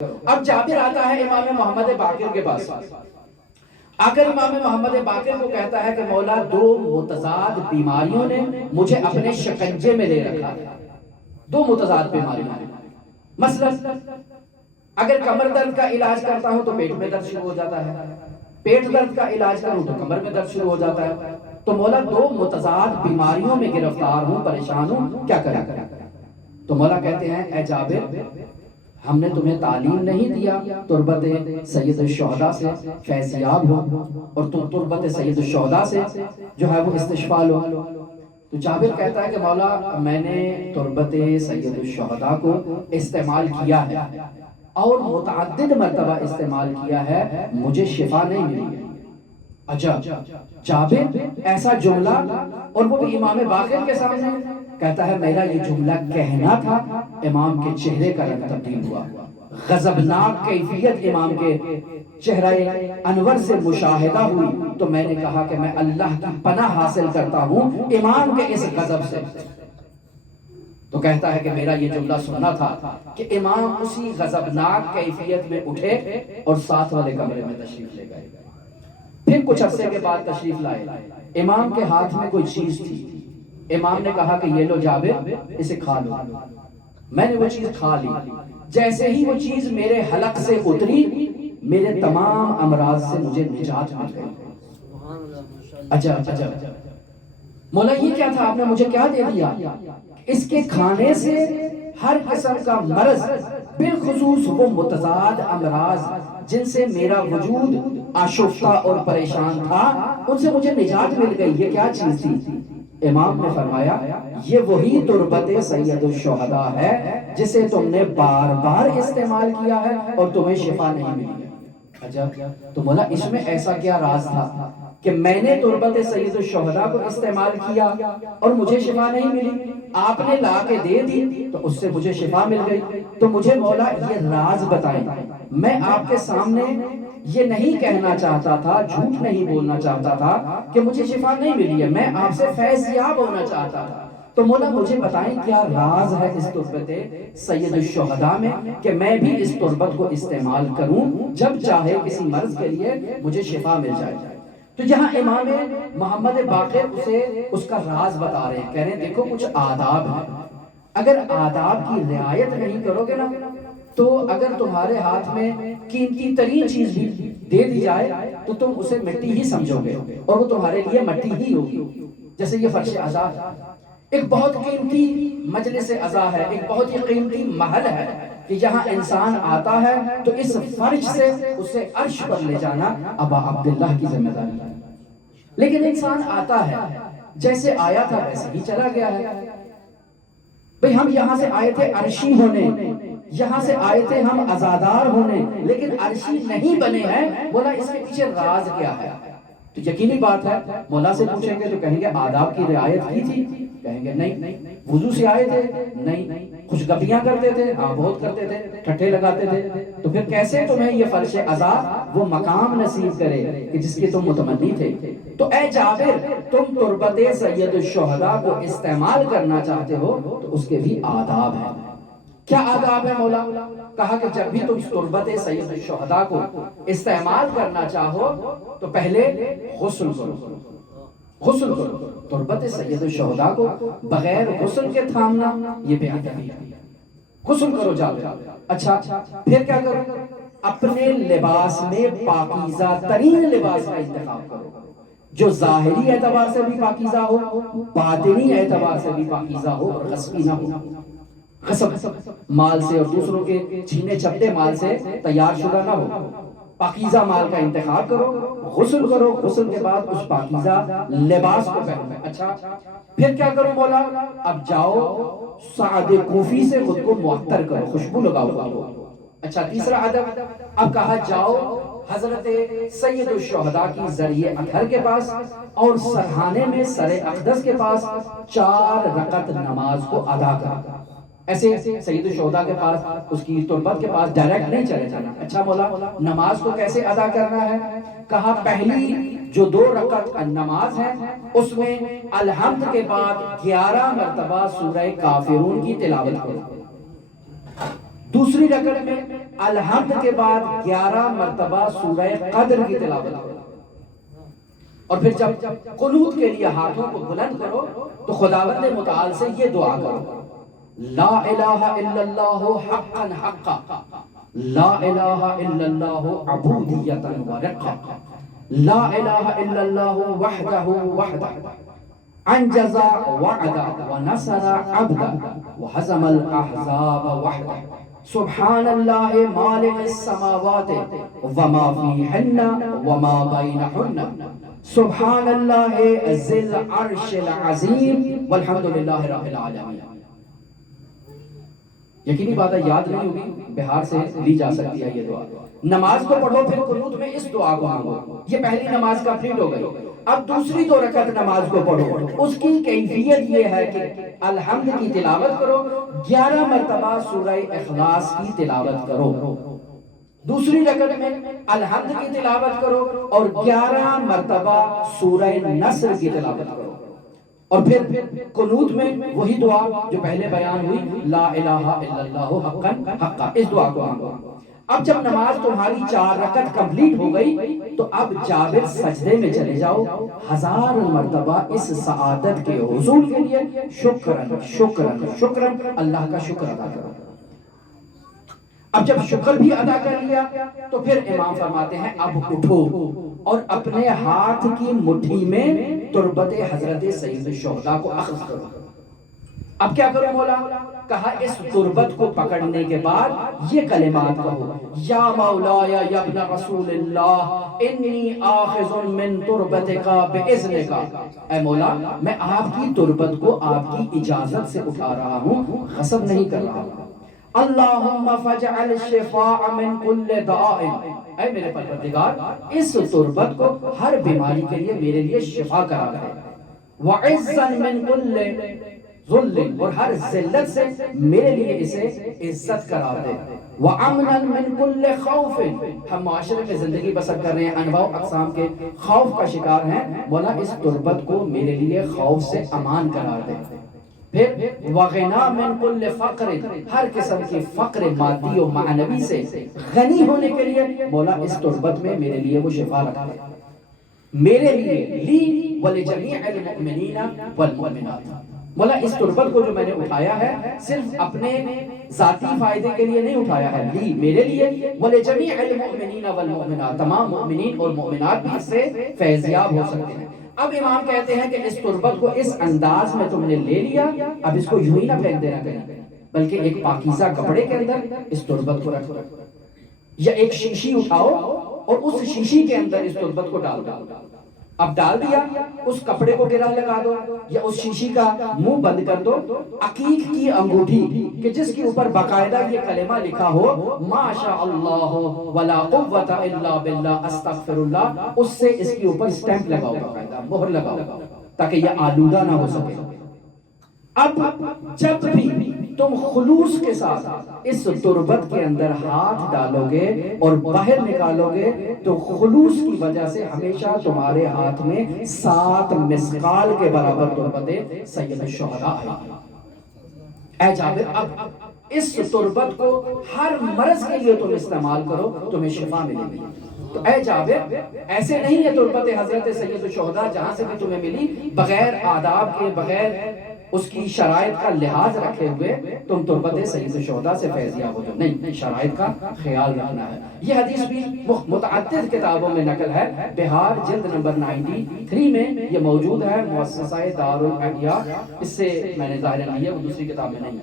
اب جابر آتا ہے امام محمد باقر کے پاس، آ کر امام محمد باقر کو کہتا ہے کہ مولا دو متضاد بیماریوں نے مجھے اپنے شکنجے میں لے رکھا ہے، دو متضاد بیماریاں، مثلا اگر کمر درد کا علاج کرتا ہوں تو پیٹ میں درد شروع ہو جاتا ہے، پیٹ درد کا علاج کروں تو کمر میں درد شروع ہو جاتا ہے، تو مولا دو متضاد بیماریوں میں گرفتار ہوں، پریشان ہوں، کیا کریں؟ تو مولا کہتے ہیں اے جابر، ہم نے تمہیں تعلیم نہیں دیا تربت سید الشہداء سے فیضیاب ہو، اور تم تربت سید الشہداء سے جو ہے وہ استشفا لو۔ تو جابر کہتا ہے کہ مولا میں نے تربت سید الشہداء کو استعمال کیا ہے اور متعدد مرتبہ استعمال کیا ہے، مجھے شفا نہیں ملی۔ اچھا جابر ایسا جملہ، اور وہ بھی امام باقر کے سامنے، کہتا ہے میرا یہ جملہ کہنا تھا، امام کے چہرے کا رنگ تبدیل ہوا، غضبناک کیفیت امام کے چہرہ انور سے مشاہدہ ہوئی، تو میں نے کہا کہ میں اللہ کی پناہ حاصل کرتا ہوں امام کے اس غضب سے۔ تو کہتا ہے کہ میرا یہ جملہ سننا تھا کہ امام اسی غضبناک کیفیت میں اٹھے اور ساتھ والے کمرے میں تشریف لے گئے۔ پھر کچھ عرصے کے بعد تشریف لائے، امام کے ہاتھ میں کوئی چیز تھی، امام نے کہا کہ یہ لو جابر، اسے کھا لو۔ میں نے وہ چیز کھا لی، جیسے ہی وہ چیز میرے حلق سے اتری، میرے تمام امراض سے مجھے نجات مل گئی۔ اچھا مولا یہ کیا تھا، آپ نے مجھے کیا دے دیا؟ اس کے کھانے سے ہر قسم کا مرض، بالخصوص وہ متضاد امراض جن سے میرا وجود آشفتہ اور پریشان تھا، ان سے مجھے نجات مل گئی۔ یہ کیا چیز تھی؟ امام نے فرمایا یہ وہی تربت سید الشہداء ہے جسے تم نے بار بار استعمال کیا ہے اور تمہیں شفا نہیں ملی۔ اچھا تو مولا اس میں ایسا کیا راز تھا کہ میں نے تربت سید الشہداء کو استعمال کیا اور مجھے شفا نہیں ملی، آپ نے لا کے دے دی تو اس سے مجھے شفا مل گئی؟ تو مجھے مولا یہ راز بتائیں۔ میں آپ کے سامنے یہ نہیں کہنا چاہتا تھا، جھوٹ نہیں بولنا چاہتا تھا کہ مجھے شفا نہیں ملی ہے، میں آپ سے فیضیاب ہونا چاہتا تھا۔ تو مولا مجھے بتائیں کیا راز ہے اس تربت سید الشہداء میں کہ میں بھی اس تربت کو استعمال کروں، جب چاہے کسی مرض کے لیے مجھے شفا مل جائے۔ تو جہاں امام محمد باقر اسے اس کا راز بتا رہے ہیں، کہہ رہے ہیں دیکھو کچھ آداب ہیں، اگر آداب کی رعایت نہیں کرو گے نا، تو اگر تمہارے ہاتھ میں قیمتی ترین چیز بھی دے دی جائے تو تم اسے مٹی ہی سمجھو گے اور وہ تمہارے لیے مٹی ہی ہوگی۔ جیسے یہ فرش عزا ایک بہت قیمتی مجلس عزا ہے، ایک بہت ہی قیمتی محل ہے کہ جہاں انسان آتا ہے تو اس فرش سے اسے عرش پر لے جانا ابا عبداللہ کی ذمہ داری ہے، لیکن انسان آتا ہے جیسے آیا تھا ویسے ہی چلا گیا ہے۔ بھئی ہم یہاں سے آئے تھے عرشی ہونے، یہاں سے آئے تھے ہم عزادار ہونے، لیکن عرشی نہیں بنے ہیں، بولا اس کے پیچھے راز کیا ہے؟ تو یقینی بات ہے مولا سے پوچھیں گے تو کہیں گے آداب کی رعایت کی تھی، کہیں گے نہیں۔ وضو سے آئے تھے؟ نہیں۔ خوش گپیاں کرتے تھے؟ ہاں بہت کرتے تھے، ٹھٹھے لگاتے تھے۔ تو پھر کیسے تمہیں یہ فرش عزا وہ مقام نصیب کرے کہ جس کے تم متمنی تھے؟ تو اے جابر تم تربت سید الشہداء کو استعمال کرنا چاہتے ہو تو اس کے بھی آداب ہیں۔ کیا آداب ہے مولا؟ کہا کہ جب بھی تم تربت سید الشہداء کو استعمال کرنا چاہو تو پہلے غسل کرو، غسل کرو۔ تربت سید الشہداء کو بغیر غسل کے تھامنا یہ بے ادبی ہے، غسل کرو جابر۔ اچھا پھر کیا کرو؟ اپنے لباس میں پاکیزہ ترین لباس کا انتخاب کرو، جو ظاہری اعتبار سے بھی پاکیزہ ہو، باطنی اعتبار سے بھی پاکیزہ ہو اور غصبی نہ ہو، غصب مال سے اور دوسروں کے چھینے چھپٹے مال سے تیار شدہ نہ ہو، پاکیزہ مال کا انتخاب کرو، غسل کرو، غسل کے بعد اس پاکیزہ لباس کو پہنو۔ اچھا پھر کیا کرو مولا؟ اب جاؤ سعد کوفی سے خود کو معطر کرو، خوشبو لگاؤ۔ اچھا تیسرا ادب، اب کہا جاؤ حضرت سید الشہداء کی ذریعہ اطہر کے پاس اور سرحانے میں سر اقدس کے پاس 4 رکعت نماز کو ادا کرو۔ ایسے سید الشہداء کے پاس، اس کی تربت کے پاس ڈائریکٹ نہیں چلے جانا۔ اچھا مولا نماز کو کیسے ادا کرنا ہے؟ کہا پہلی جو 2 رکعت نماز ہے اس میں الحمد کے بعد 11 مرتبہ سورہ کافرون کی تلاوت کرو، دوسری رکعت میں الحمد کے بعد 11 مرتبہ سورہ قدر کی تلاوت کرو، اور پھر جب قنوت کے لیے ہاتھوں کو بلند کرو تو خداوند متعال سے یہ دعا کرو: لا الہ الا اللہ حقا حقا، لا الہ الا اللہ عبودیتا ورقا، لا الہ الا اللہ وحدہ وحدہ انجز وعدا ونصر عبدا وحزم الاحزاب وحدہ، سبحان اللہ مالک السماوات وما فیہن وما بینہن، سبحان اللہ ذی العرش العظیم والحمد للہ رب العالمین۔ یقینی بات ہے یاد نہیں ہوگی، بہار سے لی جا سکتی ہے یہ دعا۔ نماز کو پڑھو پھر قنوت میں اس دعا کو مانگو۔ یہ پہلی نماز کمپلیٹ ہو گئی۔ اب دوسری 2 رکعت نماز کو پڑھو، اس کی کیفیت یہ ہے کہ الحمد کی تلاوت کرو، 11 مرتبہ سورہ اخلاص کی تلاوت کرو۔ دوسری رکعت میں الحمد کی تلاوت کرو اور 11 مرتبہ سورہ نصر کی تلاوت کرو، اور پھر قنوت میں وہی دعا جو پہلے بیان ہوئی، لا الہ الا اللہ حقا حقا، اس دعا کو مانگو۔ اب جب نماز تمہاری 4 رکعت کمپلیٹ ہو گئی تو اب جابر سجدے میں چلے جاؤ، 1000 مرتبہ اس سعادت کے حصول کے لیے شکرن شکرن شکرن اللہ کا شکر ادا کرو۔ اب جب شکر بھی ادا کر لیا تو پھر امام فرماتے ہیں اب اٹھو اور اپنے ہاتھ کی مٹھی میں تربت حضرت سید الشہداء کو اخذ کرو۔ اب کیا کرو مولا؟ کہا اس تربت کو پکڑنے کے بعد یہ کلمات کہو: یا مولایا یا ابن رسول اللہ انی آخذ من تربتک باذنک، اے مولا میں آپ کی تربت کو آپ کی اجازت سے اٹھا رہا ہوں، غصب نہیں کر رہا ہوں۔ اللہم فجعل شفاء من کل داء، اے میرے پروردگار اس تربت کو ہر بیماری کے لیے میرے لیے شفا قرار دے، وعزا من کل ذل، اور ہر ذلت سے میرے لیے اسے عزت قرار دے، وامنا من کل خوف، ہم معاشرے میں زندگی بسر کر رہے ہیں، انواع اقسام کے خوف کا شکار ہیں، مولا اس تربت کو میرے لیے خوف سے امان قرار دے۔ پھر وغنا من کل فقر، ہر قسم کے فقر مادی و معنوی سے غنی ہونے کے لیے مولا اس تربت میں میرے لیے وہ شفا رکھا ہے، میرے لیے لی ولجمیع المؤمنین والمؤمنات۔ مولا اس تربت کو جو میں نے اٹھایا ہے صرف اپنے ذاتی فائدے کے لیے نہیں اٹھایا ہے، لی میرے لیے، ولجمیع المؤمنین والمؤمنات، تمام مؤمنین اور مؤمنات بھی اس سے فیضیاب ہو سکتے ہیں۔ اب امام کہتے ہیں کہ اس تربت کو اس انداز میں تم نے لے لیا، اب اس کو یوں ہی نہ پھینک دینا کہیں، بلکہ ایک پاکیزہ کپڑے کے اندر اس تربت کو رکھ دو، یا ایک شیشی اٹھاؤ اور اس شیشی کے اندر اس تربت کو ڈال دو۔ اب ڈال دیا، اس کپڑے کو گرہ لگا دو یا اس شیشی کا منہ بند کر دو، عقیق کی انگوٹھی کہ جس کے اوپر باقاعدہ یہ کلمہ لکھا ہو ما شاء اللہ ولا قوت الا باللہ استغفر اللہ، اس سے اس کے اوپر سٹیمپ لگاؤ، باقاعدہ مہر لگاؤ تاکہ یہ آلودہ نہ ہو سکے۔ اب جب بھی تم خلوص کے ساتھ اس تربت کے اندر ہاتھ ڈالو گے اور باہر نکالو گے تو خلوص کی وجہ سے ہمیشہ تمہارے ہاتھ میں 7 مسقال کے برابر تربت سید الشہداء آئے گی۔ اے جابر اب اس تربت کو ہر مرض کے لیے تم استعمال کرو، تمہیں شفا ملے گی۔ تو اے جابر ایسے نہیں ہے تربت حضرت سید الشہداء جہاں سے بھی تمہیں ملی بغیر آداب کے، بغیر اس کی شرائط کا لحاظ رکھے ہوئے تم تربت سید الشہداء سے فیضیاب ہو جاؤ، نہیں، شرائط کا خیال رکھنا ہے۔ یہ حدیث بھی متعدد کتابوں میں نقل ہے، بہار جلد نمبر 93 میں یہ موجود ہے، مؤسسہ دار الاحیاء، اس سے میں نے ظاہر نہیں ہے، وہ دوسری کتاب میں نہیں ہے۔